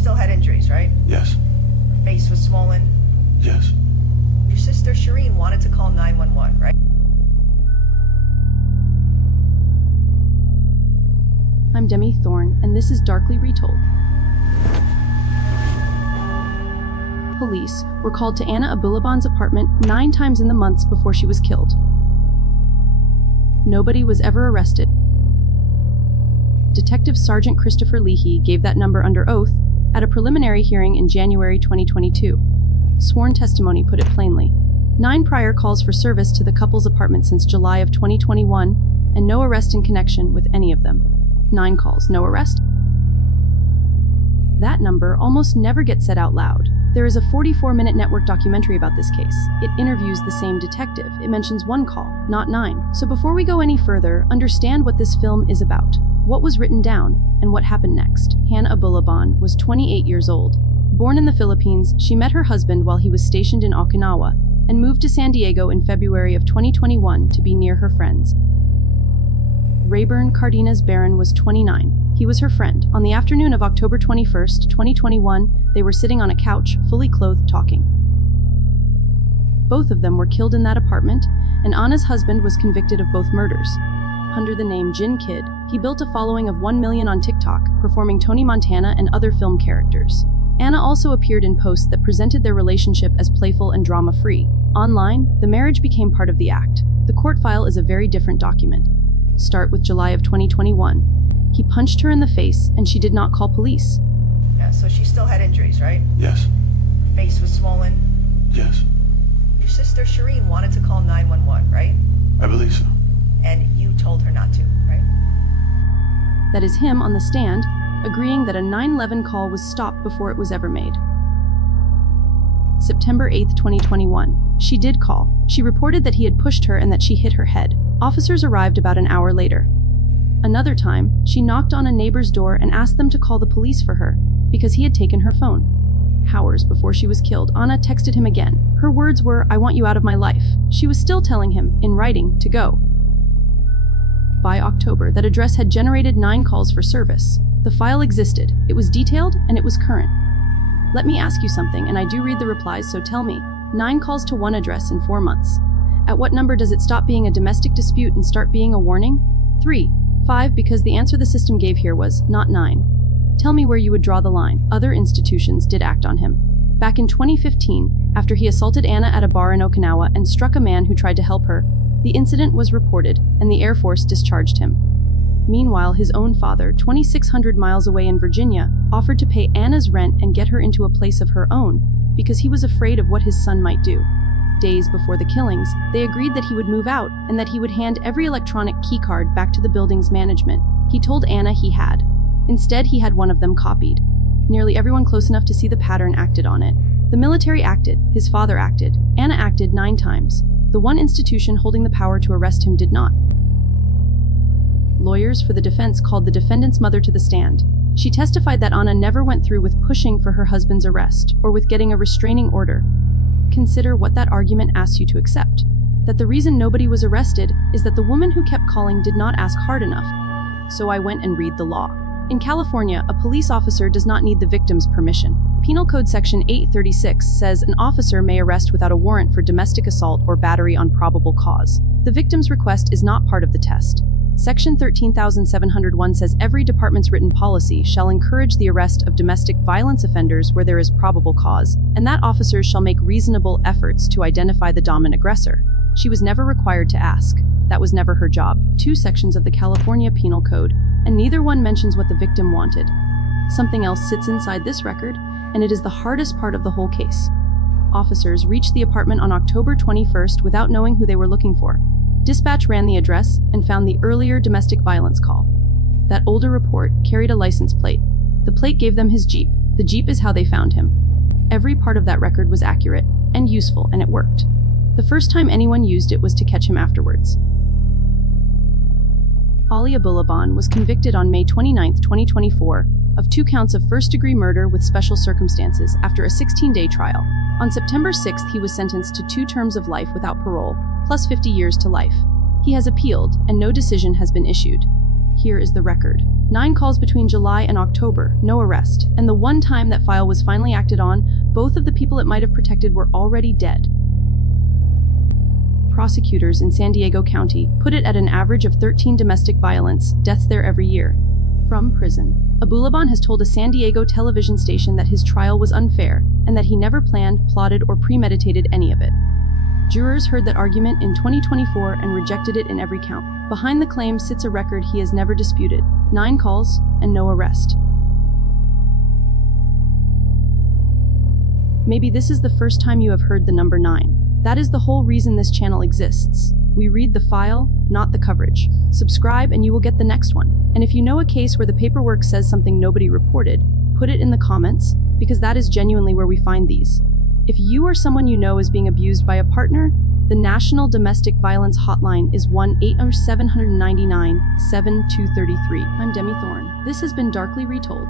still had injuries, right? Yes. Her face was swollen. Yes. Your sister Shireen wanted to call 911, right? I'm Demi Thorne, and this is Darkly Retold. Police were called to Ana Abulaban's apartment 9 times in the months before she was killed. Nobody was ever arrested. Detective Sergeant Christopher Leahy gave that number under oath at a preliminary hearing in January 2022. Sworn testimony put it plainly. 9 prior calls for service to the couple's apartment since July of 2021, and no arrest in connection with any of them. 9 calls, no arrest? That number almost never gets said out loud. There is a 44-minute network documentary about this case. It interviews the same detective. It mentions 1 call, not 9. So before we go any further, understand what this film is about, what was written down, and what happened next. Ana Abulaban was 28 years old. Born in the Philippines, she met her husband while he was stationed in Okinawa and moved to San Diego in February of 2021 to be near her friends. Rayburn Cardenas Barron was 29. He was her friend. On the afternoon of October 21st, 2021, they were sitting on a couch, fully clothed, talking. Both of them were killed in that apartment, and Ana's husband was convicted of both murders. Under the name JinnKid, he built a following of 1 million on TikTok, performing Tony Montana and other film characters. Ana also appeared in posts that presented their relationship as playful and drama-free. Online, the marriage became part of the act. The court file is a very different document. Start with July of 2021. He punched her in the face, and she did not call police. Yeah, so she still had injuries, right? Yes. Her face was swollen. Yes. Your sister Shireen wanted to call 911, right? I believe so. And you told her not to, right? That is him on the stand, agreeing that a 911 call was stopped before it was ever made. September 8th, 2021. She did call. She reported that he had pushed her and that she hit her head. Officers arrived about an hour later. Another time, she knocked on a neighbor's door and asked them to call the police for her, because he had taken her phone. Hours before she was killed, Ana texted him again. Her words were, "I want you out of my life." She was still telling him, in writing, to go. By October, that address had generated 9 calls for service. The file existed, it was detailed, and it was current. Let me ask you something, and I do read the replies, so tell me. 9 calls to 1 address in 4 months. At what number does it stop being a domestic dispute and start being a warning? 3, 5, because the answer the system gave here was not 9. Tell me where you would draw the line. Other institutions did act on him. Back in 2015, after he assaulted Ana at a bar in Okinawa and struck a man who tried to help her, the incident was reported, and the Air Force discharged him. Meanwhile, his own father, 2,600 miles away in Virginia, offered to pay Ana's rent and get her into a place of her own, because he was afraid of what his son might do. Days before the killings, they agreed that he would move out and that he would hand every electronic keycard back to the building's management. He told Ana he had. Instead, he had one of them copied. Nearly everyone close enough to see the pattern acted on it. The military acted, his father acted, Ana acted 9 times. The one institution holding the power to arrest him did not. Lawyers for the defense called the defendant's mother to the stand. She testified that Ana never went through with pushing for her husband's arrest or with getting a restraining order. Consider what that argument asks you to accept. That the reason nobody was arrested is that the woman who kept calling did not ask hard enough. So I went and read the law. In California, a police officer does not need the victim's permission. Penal Code Section 836 says an officer may arrest without a warrant for domestic assault or battery on probable cause. The victim's request is not part of the test. Section 13,701 says every department's written policy shall encourage the arrest of domestic violence offenders where there is probable cause, and that officers shall make reasonable efforts to identify the dominant aggressor. She was never required to ask. That was never her job. 2 sections of the California Penal Code, and neither one mentions what the victim wanted. Something else sits inside this record, and it is the hardest part of the whole case. Officers reached the apartment on October 21st without knowing who they were looking for. Dispatch ran the address and found the earlier domestic violence call. That older report carried a license plate. The plate gave them his Jeep. The Jeep is how they found him. Every part of that record was accurate and useful, and it worked. The first time anyone used it was to catch him afterwards. Ana Abulaban was convicted on May 29, 2024, of 2 counts of first-degree murder with special circumstances after a 16-day trial. On September 6th, he was sentenced to 2 terms of life without parole, plus 50 years to life. He has appealed, and no decision has been issued. Here is the record. 9 calls between July and October, no arrest. And the one time that file was finally acted on, both of the people it might have protected were already dead. Prosecutors in San Diego County put it at an average of 13 domestic violence deaths there every year. From prison, Abulaban has told a San Diego television station that his trial was unfair and that he never planned, plotted, or premeditated any of it. Jurors heard that argument in 2024 and rejected it in every count. Behind the claim sits a record he has never disputed: 9 calls and no arrest. Maybe this is the first time you have heard the number 9. That is the whole reason this channel exists. We read the file, not the coverage. Subscribe and you will get the next one. And if you know a case where the paperwork says something nobody reported, put it in the comments, because that is genuinely where we find these. If you or someone you know is being abused by a partner, the National Domestic Violence Hotline is 1-800-799-7233. I'm Demi Thorne. This has been Darkly Retold.